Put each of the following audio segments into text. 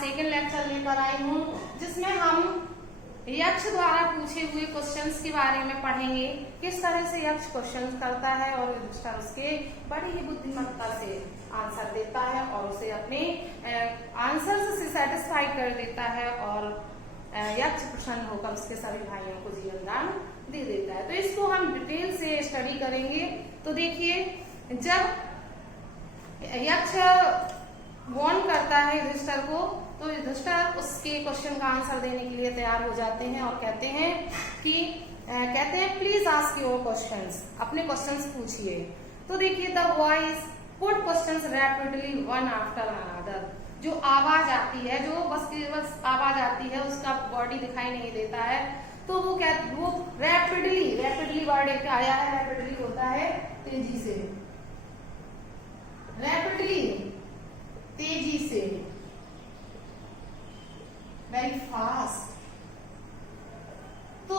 Second lecture लेकर आई हूँ जिसमें हम यक्ष द्वारा पूछे हुए क्वेश्चंस के बारे में पढ़ेंगे, किस तरह से यक्ष क्वेश्चन करता है और युधिष्ठिर उसके बड़ी ही बुद्धिमत्ता से आंसर देता है और उसे अपने आंसर से सेटिस्फाई कर देता है और यक्ष प्रसन्न होकर उसके सभी भाइयों को जीवन दान दे देता है। तो इसको हम डिटेल से स्टडी करेंगे। तो देखिए, जब यक्ष वार्न करता है युधिष्ठिर को, तो युधिष्ठिर उसके क्वेश्चन का आंसर देने के लिए तैयार हो जाते हैं और कहते हैं प्लीज आस्क योर क्वेश्चंस, अपने क्वेश्चंस पूछिए। तो देखिए, the voice put questions rapidly one after another. जो आवाज आती है, जो बस आवाज आती है, उसका बॉडी दिखाई नहीं देता है, तो वो रैपिडली वर्ड आया है, रैपिडली होता है तेजी से, रैपिडली तेजी से, वेरी फास्ट। तो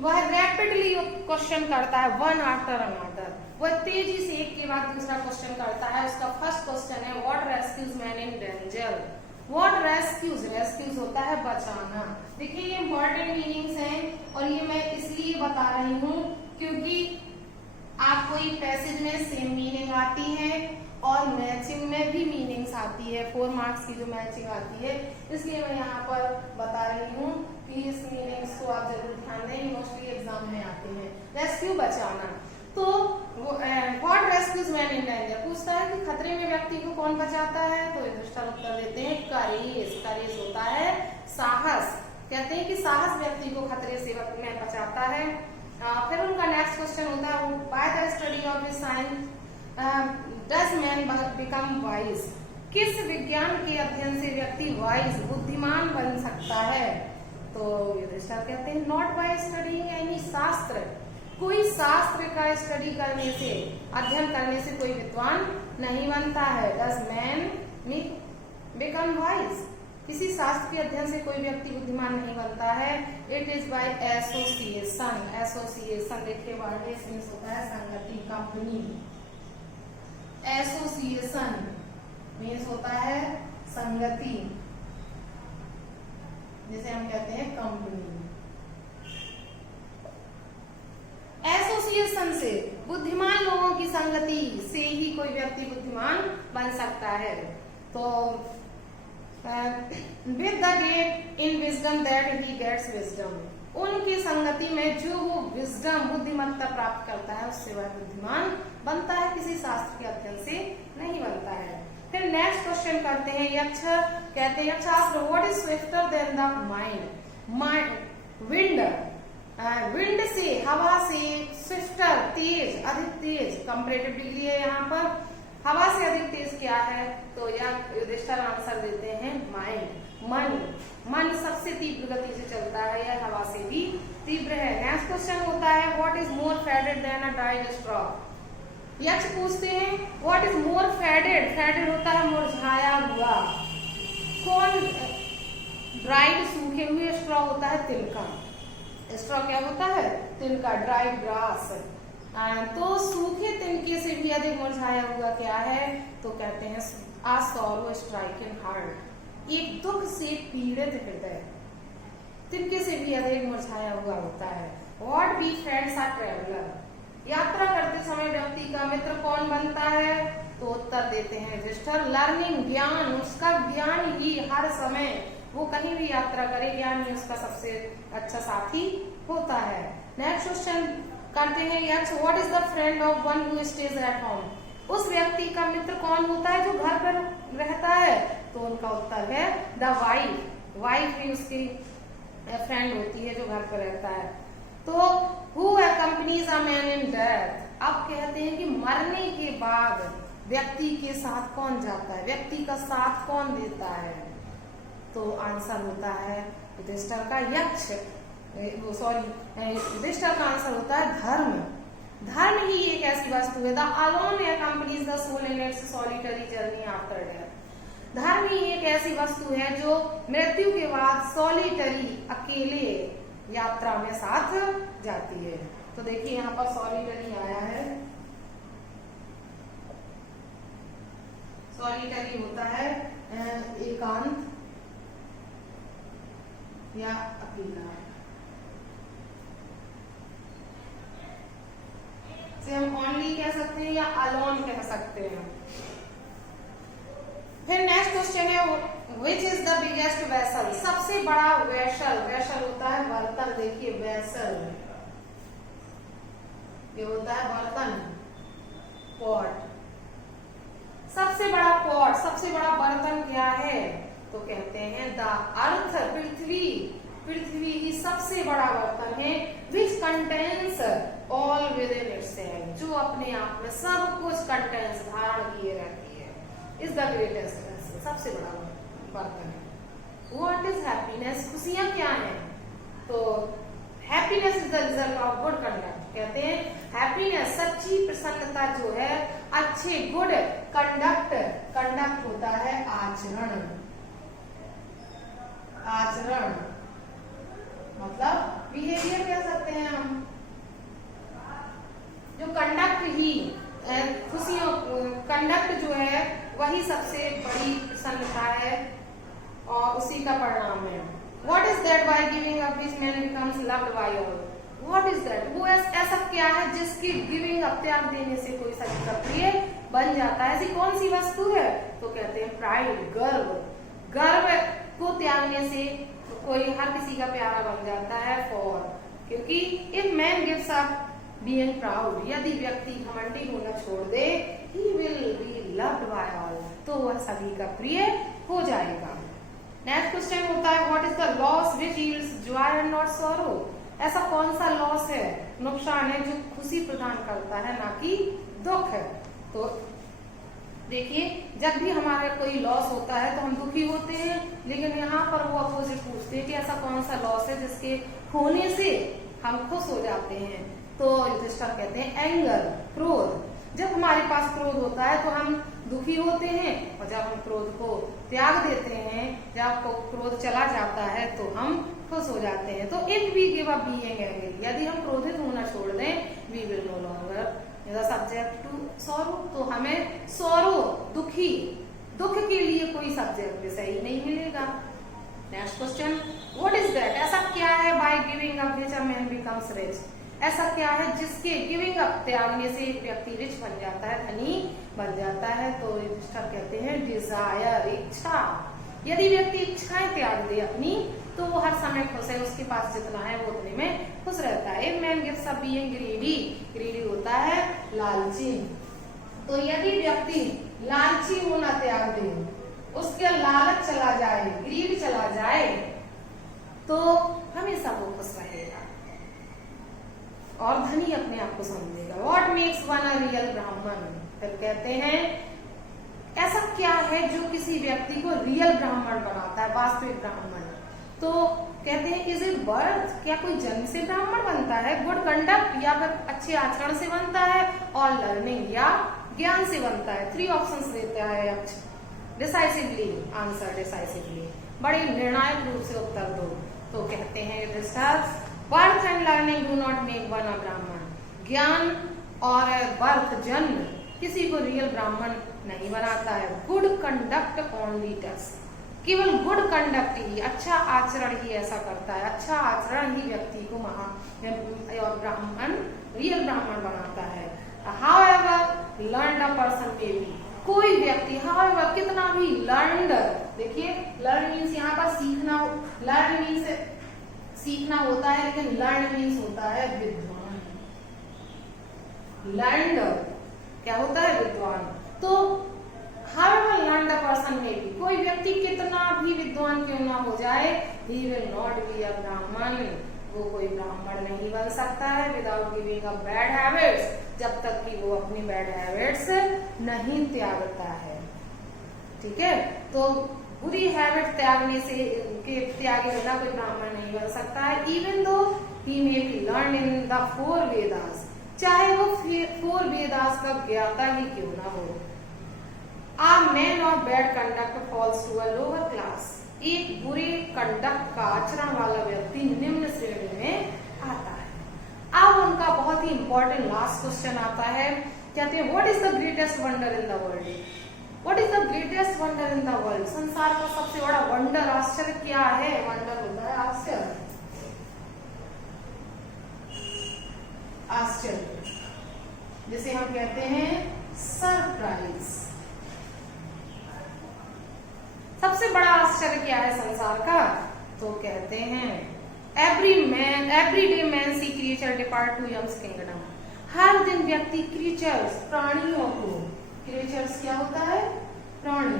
वह रैपिडली क्वेश्चन करता है वन आफ्टर अनदर, वह तेजी से एक के बाद दूसरा क्वेश्चन करता है। उसका फर्स्ट क्वेश्चन है what rescues man in danger. What rescues होता है बचाना। देखिए, ये इंपॉर्टेंट मीनिंग्स हैं और ये मैं इसलिए बता रही हूँ क्योंकि आपको ये पैसेज में सेम मीनिंग आती है और मैचिंग में भी मीनिंग्स आती है, 4 मार्क्स की जो मैचिंग आती है, इसलिए मैं यहाँ पर बता रही हूँ कि इस मीनिंग्स को आप जरूर ध्यान दें, मोस्टली एग्जाम में आते हैं। रेस्क्यू बचाना, तो what rescues man in danger पूछता है कि खतरे में व्यक्ति को कौन बचाता है, तो युधिष्ठिर उत्तर देते हैं करेज होता है साहस। कहते हैं कि साहस व्यक्ति को खतरे से में बचाता है। फिर उनका नेक्स्ट क्वेश्चन होता है by the study of this science does man become wise. किस विज्ञान के अध्ययन से व्यक्ति वाइज बुद्धिमान बन सकता है, तो युधिष्ठिर कहते हैं नॉट बाय स्टडीइंग एनी शास्त्र। कोई शास्त्र का स्टडी करने से, अध्ययन करने से कोई विद्वान नहीं बनता है। डज मैन बिकम वाइज, किसी शास्त्र के अध्ययन से कोई व्यक्ति बुद्धिमान नहीं बनता है। It is by association. Association देखिए, वर्ड मीन्स होता है संगति, कंपनी। एसोसिएशन मीन्स होता है संगति, जिसे हम कहते हैं कंपनी। एसोसिएशन से, बुद्धिमान लोगों की संगति से ही कोई व्यक्ति बुद्धिमान बन सकता है। तो with the get in wisdom that he gets wisdom. उनकी संगति में जो वो विजडम, बुद्धिमत्ता प्राप्त करता है, उससे वह बुद्धिमान बनता है, किसी शास्त्र के अध्ययन से नहीं बनता है। फिर नेक्स्ट क्वेश्चन करते हैं यक्ष। कहते हैं यक्ष asked what is swifter than the mind. Wind से, हवा से, स्विफ्टर तेज, अधिक तेज, कंपैरेटिव डिग्री है यहाँ पर। हवा से अधिक तेज क्या है, तो युधिष्ठिर आंसर देते हैं माइंड, मन सबसे तीव्र गति से चलता है, यह हवा से भी तीव्र है। नेक्स्ट क्वेश्चन होता है what is more faded than a dried straw. यक्ष पूछते हैं व्हाट इज मोर फेडेड होता है मुरझाया हुआ, कौन ड्राइड सूखे हुए, स्ट्रॉ होता है तिल का। स्ट्रॉ क्या होता है, तिल का, ड्राइड ग्रास। तो सूखे तिनके से भी अधिक मुरझाया हुआ क्या है, तो कहते हैं आ सॉरो स्ट्राइकिंग हार्ट। एक दुख से पीड़ित हृदय तिनके से भी अधिक मुरझाया हुआ होता है। What be friends are traveller. यात्रा करते समय व्यक्ति का मित्र कौन बनता है, तो उत्तर देते हैं युधिष्ठिर लर्निंग, ज्ञान। उसका ज्ञान ही हर समय, वो कहीं भी यात्रा करे, ज्ञान ही उसका सबसे अच्छा साथी होता है। नेक्स्ट क्वेश्चन करते हैं यक्ष what is the friend of one who stays at home. उस व्यक्ति का मित्र कौन होता है जो घर पर रहता है, तो उनका उत्तर है द वाइफ। वाइफ भी उसकी फ्रेंड होती है जो घर पर रहता है। तो who accompanies a man in death। अब कहते हैं कि मरने के बाद व्यक्ति के साथ कौन जाता है, व्यक्ति का साथ कौन देता है, तो आंसर होता है युधिष्ठिर का यक्ष, युधिष्ठिर का आंसर होता है धर्म। धर्म ही एक ऐसी वस्तु है, the alone accompanies the soul in its solitary journey after death। धर्म ही एक ऐसी वस्तु है जो मृत्यु के बाद सॉलिटरी, अकेले यात्रा में साथ जाती है। तो देखिए यहाँ पर सॉलिटरी आया है, सॉलिटरी होता है एकांत, या अकेला, से हम ओनली कह सकते हैं या अलोन कह सकते हैं। फिर नेक्स्ट क्वेश्चन है which is the biggest vessel, सबसे बड़ा वेसल, वेसल होता है बर्तन, देखिए वेसल ये होता है बर्तन, पॉट, सबसे बड़ा पॉट, सबसे बड़ा बर्तन क्या है, तो कहते हैं द अर्थ, पृथ्वी, पृथ्वी ही सबसे बड़ा बर्तन है, which contains all with in itself, जो अपने आप में सब कुछ कंटेन्स, धारण किए रहती है, इज द ग्रेटेस्ट वेसल, सबसे बड़ा बर्तन है। व्हाट इज हैप्पीनेस, खुशियां क्या हैं, तो happiness is the result of good conduct, कहते हैं हैप्पीनेस सच्ची प्रसन्नता जो है अच्छे गुड कंडक्ट, कंडक्ट होता है आचरण, आचरण मतलब बिहेवियर कह सकते हैं हम, जो कंडक्ट ही खुशियों, कंडक्ट जो है वही सबसे बड़ी प्रसन्नता है और उसी का परिणाम है। What is that by giving up which man becomes loved by all? What is that? वो ऐसा क्या है जिसकी गिविंग अप, त्याग देने से कोई सच्चा प्रिय बन जाता है, ऐसी कौन सी वस्तु है, तो कहते हैं प्राइड, गर्व, गर्व को त्यागने से कोई हर किसी का प्यारा बन जाता है, फॉर, क्योंकि if man gives up being proud, यदि व्यक्ति घमंडी होना छोड़ दे, he will be loved by all, तो वह सभी का प्रिय हो जाएगा। नेक्स्ट क्वेश्चन होता है what is the loss which yields Joy and not sorrow, ऐसा कौन सा लॉस है, नुकसान है जो खुशी प्रदान करता है ना कि दुख है। तो देखिए जब भी हमारा कोई लॉस होता है तो हम दुखी होते हैं, लेकिन यहाँ पर वो अपोजिट पूछते हैं कि ऐसा कौन सा लॉस है जिसके होने से हम खुश हो जाते हैं, तो युधिष्ठिर कहते हैं एंगर, क्रोध, जब हमारे पास क्रोध होता है तो हम दुखी होते हैं, और जब हम क्रोध को त्याग देते हैं, जब क्रोध चला जाता है तो हम खुश हो जाते हैं। तो if we give up being angry, यदि हम क्रोधित होना छोड़ दें, we will no longer subject to sorrow, तो हमें सॉरो, दुखी, दुख के लिए कोई सब्जेक्ट विषय नहीं मिलेगा। Next question what is that, ऐसा क्या है by giving up which a man becomes rich, ऐसा क्या है जिसके गिविंग अप, त्यागने से एक व्यक्ति रिच बन जाता है, धनी बन जाता है, तो युधिष्ठिर कहते हैं डिजायर, इच्छा, यदि व्यक्ति इच्छाएं त्याग दे अपनी तो वो हर समय खुश है, उसके पास जितना है वो उतने में खुश रहता है। If man gives up being greedy, greedy होता है लालची, तो यदि व्यक्ति लालची होना त्याग दे, उसके लालच चला जाए, ग्रीड चला जाए, तो हमेशा वो खुश रहेगा और धनी अपने आप को समझेगा। What makes one a real ब्राह्मण, फिर कहते हैं ऐसा क्या है जो किसी व्यक्ति को रियल ब्राह्मण बनाता है, वास्तविक ब्राह्मण, तो कहते हैं इज इट बर्थ, क्या कोई जन्म से ब्राह्मण बनता है, गुड कंडक्ट या फिर अच्छे आचरण से बनता है, और लर्निंग या ज्ञान से बनता है। 3 ऑप्शंस देता है, डिसाइसिवली आंसर, डिसाइसिवली, बड़े निर्णायक रूप से उत्तर दो, तो कहते हैं birth and learning do not make one a Brahmin, ज्ञान और बर्थ, जन्म किसी को रियल ब्राह्मण नहीं बनाता है, गुड कंडक्ट ओनली डस, केवल गुड कंडक्ट ही, अच्छा आचरण ही ऐसा करता है, अच्छा आचरण ही व्यक्ति को ब्राह्मण, रियल ब्राह्मण बनाता है। However learned a person may be, कोई व्यक्ति हाउएवर कितना भी लर्न्ड, देखिए लर्न मीन्स यहाँ पर सीखना, लर्न मीन्स सीखना होता है, लेकिन लर्न मीन्स होता है विद्वान, लर्न्ड क्या होता है, विद्वान। तो however learned a person may be, कोई व्यक्ति कितना भी विद्वान क्यों ना हो जाए, he will not be a ब्राह्मण, वो कोई ब्राह्मण नहीं बन सकता है, without giving up bad habits, जब तक कि वो अपनी बैड हैबिट्स नहीं त्यागता है। ठीक है, तो बुरी हैबिट त्यागने से त्यागे बिना कोई ब्राह्मण नहीं बन सकता है। Even though he may be learned in the 4 Vedas, चाहे वो 4 वेदास का ज्ञाता ही क्यों ना हो। A man of bad conduct falls to a lower class, एक बुरे कंडक्ट का आचरण वाला व्यक्ति निम्न श्रेणी में आता है। अब उनका बहुत ही इंपॉर्टेंट लास्ट क्वेश्चन आता है, कहते हैं what is the greatest wonder in the world, what is the greatest wonder in the world? संसार का सबसे बड़ा वंडर, आश्चर्य क्या है? वंडर होता है आश्चर्य, आश्चर्य जिसे हम कहते हैं सरप्राइज। सबसे बड़ा आश्चर्य क्या है संसार का? तो कहते हैं every day man sea creature depart to Yam's kingdom. हर दिन व्यक्ति क्रिएचर्स, प्राणियों को, क्रिएचर्स क्या होता है? प्राणी,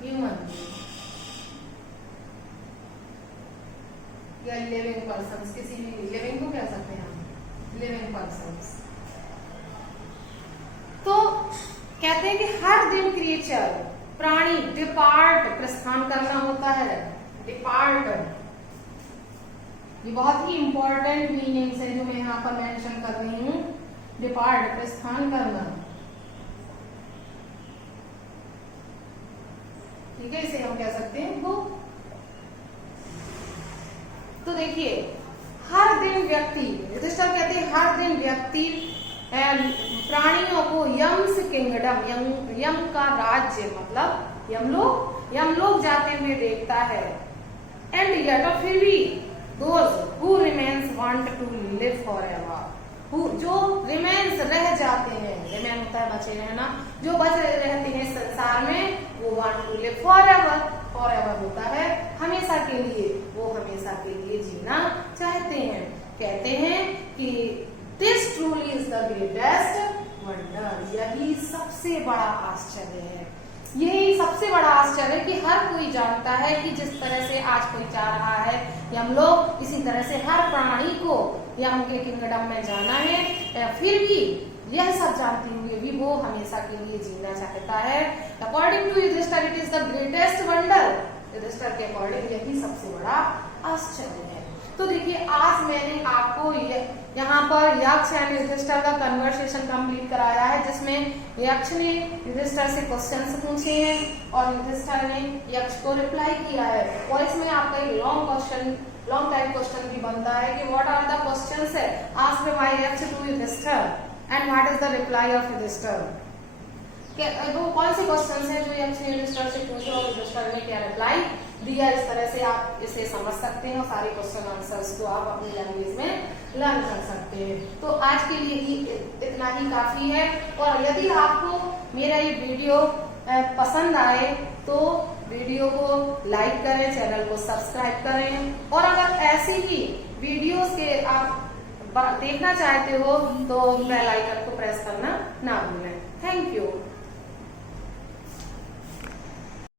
ह्यूमन या लिविंग पर्सन्स, किसी भी लिविंग को कह सकते हैं हम, लिविंग पर्सन्स। तो कहते हैं कि हर दिन क्रिएचर, प्राणी, डिपार्ट, प्रस्थान करना होता है, डिपार्ट। ये बहुत ही इंपॉर्टेंट मीनिंग्स है जो मैं यहाँ पर मेंशन कर रही हूँ। डिपार्ट, प्रस्थान करना, ठीक है, इसे हम कह सकते हैं वो। तो देखिए, हर दिन व्यक्ति, युधिष्ठिर कहते हैं हर दिन व्यक्ति प्राणियों को यम्स किंगडम, यम का राज्य मतलब यमलोक जाते हुए देखता है। एंड येट, और फिर भी those who remains want to live forever, जो रिमेन्स रह जाते हैं, रिमेन होता है बचे रहना, जो बचे रहते हैं संसार में, वो want to live forever, forever होता है हमेशा के लिए, वो हमेशा के लिए जीना चाहते हैं। कहते हैं कि this truly is the greatest wonder, यही सबसे बड़ा आश्चर्य है। यही सबसे बड़ा आश्चर्य कि हर कोई जानता है कि जिस तरह से आज कोई चाह रहा है यमलोक, इसी तरह से हर प्राणी को यम के किंगडम में जाना है, फिर भी यह सब जानते हुए भी वो हमेशा के लिए जीना चाहता है। According to Yudhishthira it is the greatest wonder, Yudhishthira के अकॉर्डिंग यही सबसे बड़ा आश्चर्य है। तो देखिए, आज मैंने आपको यहाँ पर यक्ष एंड युधिष्ठिर का कन्वर्सेशन कंप्लीट कराया है, जिसमें यक्ष ने युधिष्ठिर से क्वेश्चंस पूछे हैं और युधिष्ठिर ने यक्ष को रिप्लाई किया है। और इसमें आपका एक लॉन्ग टाइप क्वेश्चन भी बनता है कि व्हाट आर द क्वेश्चंस है asked by Yaksha to Yudhishthira and what is the reply of Yudhishthira. वो कौन से क्वेश्चंस हैं जो यक्ष ने युधिष्ठिर से पूछे और युधिष्ठिर ने क्या रिप्लाई दिया। इस तरह से आप इसे समझ सकते हैं और सारे क्वेश्चन आंसर्स को आप अपनी लैंग्वेज में लर्न कर सकते हैं। तो आज के लिए ही इतना ही काफी है। और यदि आपको मेरा ये वीडियो पसंद आए तो वीडियो को लाइक करें, चैनल को सब्सक्राइब करें, और अगर ऐसी ही वीडियोस के आप देखना चाहते हो तो बेल आइकन को प्रेस करना ना भूलें। Thank you.